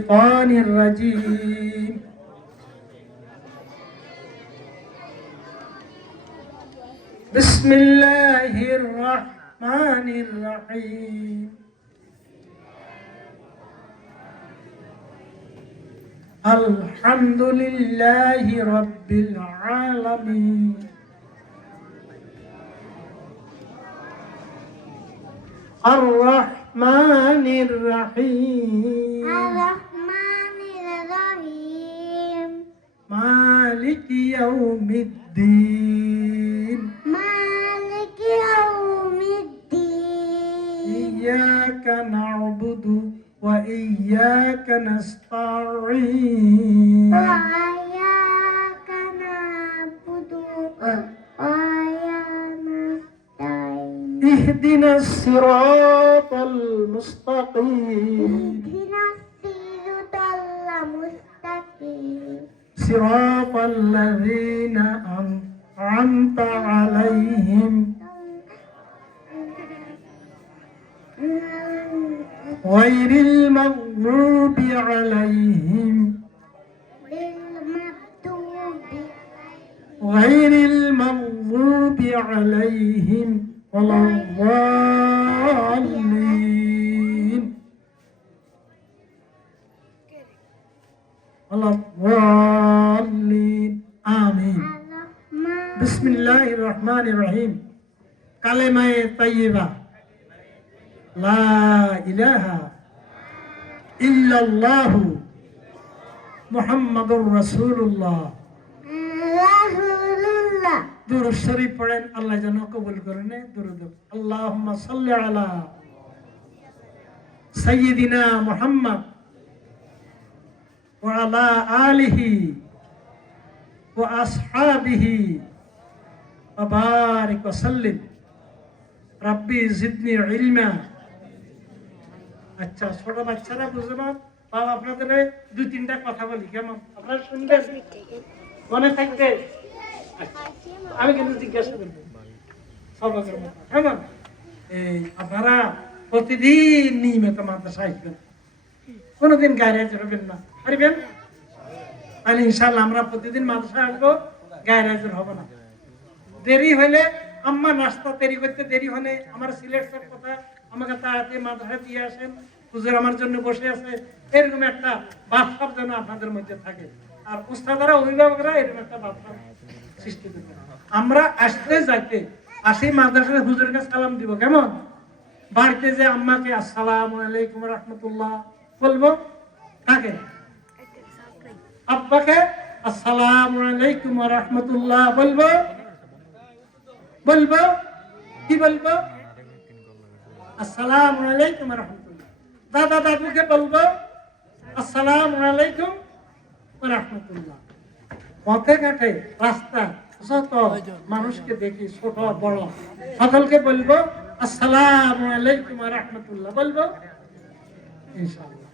الشيطان الرجيم بسم الله الرحمن الرحيم الحمد لله رب العالمين الرحمن الرحيم مالك يوم الدين إياك نعبد وإياك نستعين اهدنا الصراط المستقيم صراط الذين أنعمت عليهم غير المغضوب عليهم ولا الضالين آمين بسم الله الرحمن الرحيم كلمة طيبة لا إله إلا الله محمد رسول الله দুরূদ শরীফ পড়েন, আল্লাহ যেন কবুল করেন। দুরূদ আল্লাহুম্মা সাল্লি আলা সাইয়্যিদিনা মুহাম্মদ ওয়া আলা আলিহি ওয়া আসহাবিহি ওয়া বারিক ওয়া সাল্লিম রাব্বি জিদনি ইলমা। আচ্ছা, ছোট বাচ্চারা বুঝবে না, তাও আপনাদের দুই তিনটা কথা বলি, কেমন? আপনারা শুনবেন, মনে থাকবে? আমি কিন্তু জিজ্ঞাসা করব সবাইকে, কেমন? এই আপনারা প্রতিদিন নিয়মিত মাদ্রাসা আসবেন, কোনোদিন গায়ে চড়বেন না, পারবেন? তাহলে ইনশাআল্লাহ আমরা প্রতিদিন মাদ্রাসা আসবো, গায়ে হাজির হব না। দেরি হলে আম্মা নাস্তা দেরি করতে দেরি হলে আমার সিলেটের কথা আমাকে তাড়াতাড়ি মাদ্রাসা দিয়ে আসেন, হুজুর আমার জন্য বসে আছে, এরকম একটা ভাবসাব যেন আপনাদের মধ্যে থাকে। আর উস্তাদরা, অভিভাবকরা এরকম একটা ভাবসাব সৃষ্টি করবে। আমরা আসতে যাইতে আসি মাদ্রাসায় হুজুরের কাছে সালাম দিব, কেমন? বাড়িতে যে আম্মাকে আসসালামু আলাইকুম রাহমাতুল্লাহ বলবো, কাকে? আব্বাকে আসসালামু আলাইকুম রাহমাতুল্লাহ বলবো। বলবো কি বলবো? আসসালামু আলাইকুম রাহমাতুল্লাহ। দাদা দাদুকে বলবো আসসালামু আলাইকুম রাহমাতুল্লাহ। পথে ঘাটে রাস্তা যত মানুষকে দেখি, ছোট বড় সকলকে বলবো আসসালামু আলাইকুম রাহমাতুল্লাহ বলবো ইনশাআল্লাহ।